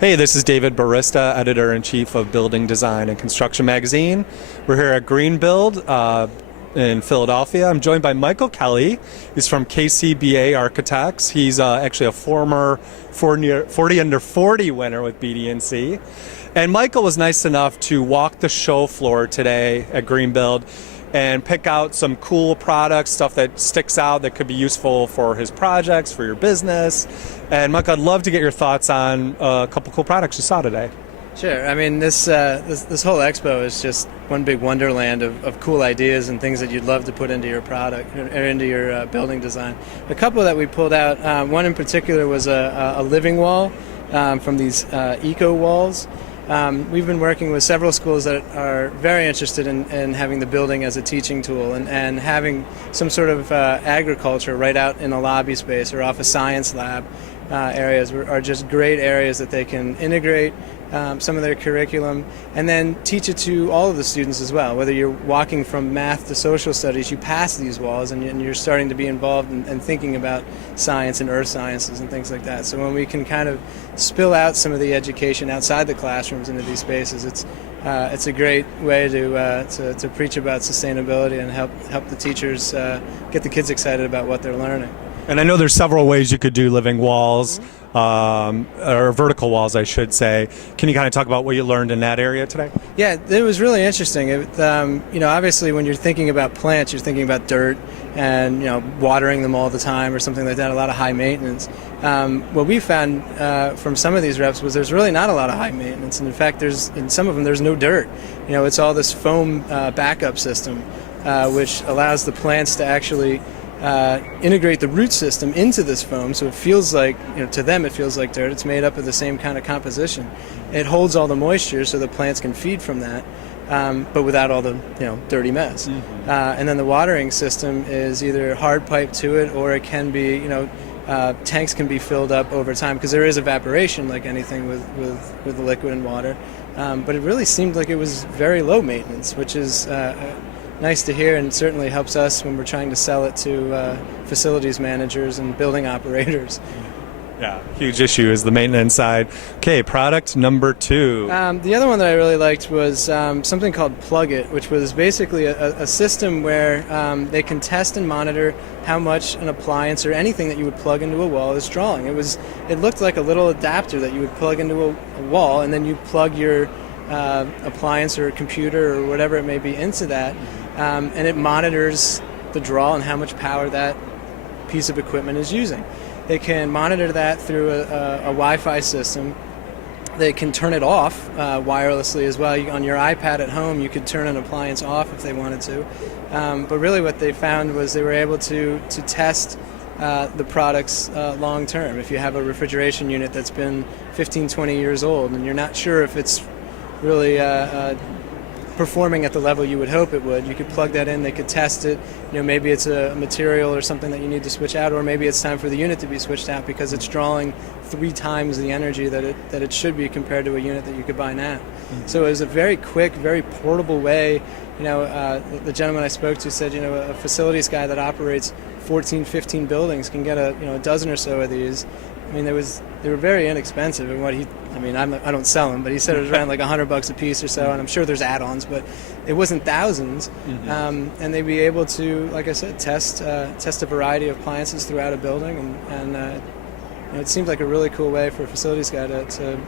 Hey, this is David Barista, Editor-in-Chief of Building Design and Construction Magazine. We're here at Greenbuild in Philadelphia. I'm joined by Michael Kelly. He's from KCBA Architects. He's actually a former 40 Under 40 winner with BDNC. And Michael was nice enough to walk the show floor today at Greenbuild and pick out some cool products, stuff that sticks out that could be useful for his projects, for your business. And Mike, I'd love to get your thoughts on a couple cool products you saw today. Sure. I mean, this whole expo is just one big wonderland of cool ideas and things that you'd love to put into your product or into your building design. A couple that we pulled out, one in particular was a living wall from these eco walls. We've been working with several schools that are very interested in having the building as a teaching tool and having some sort of agriculture right out in a lobby space or off a science lab. Areas are just great areas that they can integrate some of their curriculum and then teach it to all of the students as well. Whether you're walking from math to social studies, you pass these walls and you're starting to be involved in thinking about science and earth sciences and things like that. So when we can kind of spill out some of the education outside the classrooms into these spaces, it's a great way to preach about sustainability and help the teachers get the kids excited about what they're learning. And I know there's several ways you could do living walls, or vertical walls, I should say. Can you kind of talk about what you learned in that area today? Yeah, it was really interesting. Obviously when you're thinking about plants, you're thinking about dirt and, watering them all the time or something like that, a lot of high maintenance. What we found from some of these reps was there's really not a lot of high maintenance. And in fact, in some of them, there's no dirt. It's all this foam backup system, which allows the plants to actually integrate the root system into this foam, so it feels like, to them it feels like dirt. It's made up of the same kind of composition. It holds all the moisture so the plants can feed from that, but without all the dirty mess. Mm-hmm. And then the watering system is either hard pipe to it, or it can be, tanks can be filled up over time because there is evaporation like anything with the liquid and water. But it really seemed like it was very low maintenance, which is nice to hear, and certainly helps us when we're trying to sell it to facilities managers and building operators. Yeah, huge issue is the maintenance side. Okay, product number 2. The other one that I really liked was something called Plug It, which was basically a system where they can test and monitor how much an appliance or anything that you would plug into a wall is drawing. It looked like a little adapter that you would plug into a wall, and then you plug your appliance or computer or whatever it may be into that, and it monitors the draw and how much power that piece of equipment is using. They can monitor that through a Wi-Fi system. They can turn it off wirelessly as well. On your iPad at home, you could turn an appliance off if they wanted to. But really what they found was they were able to test the products long term. If you have a refrigeration unit that's been 15, 20 years old and you're not sure if it's really performing at the level you would hope it would, you could plug that in, they could test it. Maybe it's a material or something that you need to switch out, or maybe it's time for the unit to be switched out because it's drawing 3 times the energy that it should be compared to a unit that you could buy now. Mm-hmm. So it was a very quick, very portable way. The gentleman I spoke to said, a facilities guy that operates 14, 15 buildings can get a dozen or so of these. I mean, they were very inexpensive, and I don't sell them, but he said it was around like $100 a piece or so, and I'm sure there's add-ons, but it wasn't thousands. Mm-hmm. And they'd be able to, like I said, test a variety of appliances throughout a building, and it seemed like a really cool way for a facilities guy to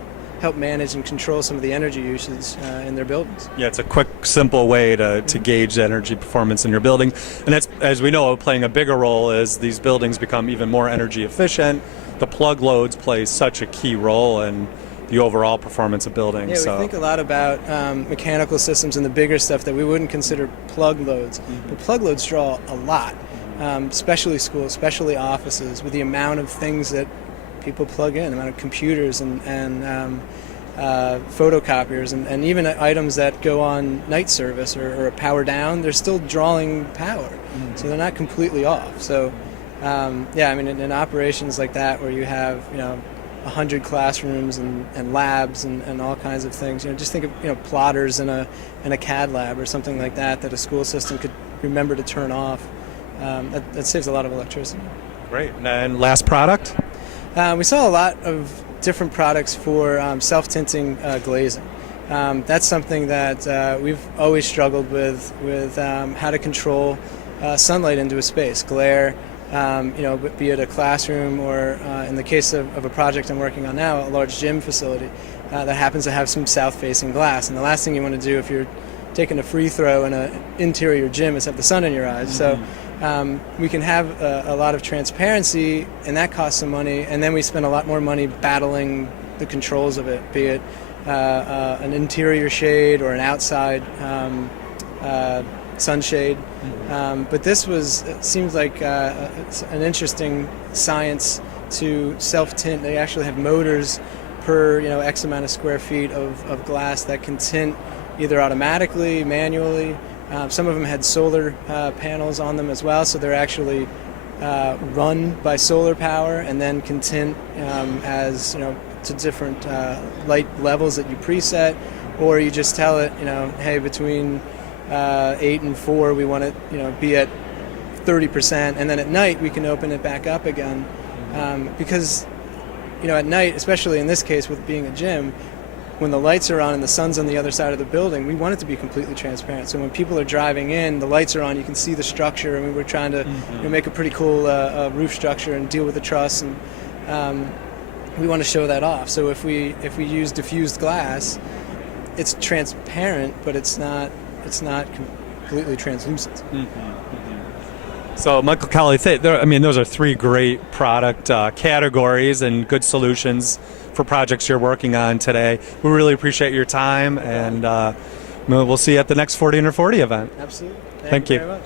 help manage and control some of the energy usage in their buildings. Yeah, it's a quick, simple way to gauge energy performance in your building. And that's, as we know, playing a bigger role as these buildings become even more energy efficient. The plug loads play such a key role in the overall performance of buildings. Yeah, we think a lot about mechanical systems and the bigger stuff that we wouldn't consider plug loads. Mm-hmm. But plug loads draw a lot, especially schools, especially offices, with the amount of things that people plug in, the amount of computers and photocopiers and even items that go on night service or a power down, they're still drawing power. Mm-hmm. So they're not completely off. So in operations like that where you have 100 classrooms and labs and all kinds of things, just think of plotters in a CAD lab or something like that a school system could remember to turn off. That saves a lot of electricity. Great. And last product? We saw a lot of different products for self-tinting glazing. That's something that we've always struggled with how to control sunlight into a space, glare, be it a classroom or in the case of a project I'm working on now, a large gym facility that happens to have some south-facing glass. And the last thing you want to do if you're taking a free throw in an interior gym is have the sun in your eyes. So we can have a lot of transparency, and that costs some money, and then we spend a lot more money battling the controls of it, be it an interior shade or an outside sunshade. But this seems like an interesting science to self-tint. They actually have motors per X amount of square feet of glass that can tint either automatically, manually. Some of them had solar panels on them as well, so they're actually run by solar power and then can tint as to different light levels that you preset, or you just tell it, hey, between 8 and 4 we want it be at 30%, and then at night we can open it back up again, because at night, especially in this case with being a gym, when the lights are on and the sun's on the other side of the building, we want it to be completely transparent. So when people are driving in, the lights are on, you can see the structure. I mean, we're trying to make a pretty cool roof structure and deal with the truss, and we want to show that off. So if we use diffused glass, it's transparent, but it's not completely translucent. So Michael Kelly, those are 3 great product categories and good solutions for projects you're working on today. We really appreciate your time, and we'll see you at the next 40 Under 40 event. Absolutely. Thank you very much.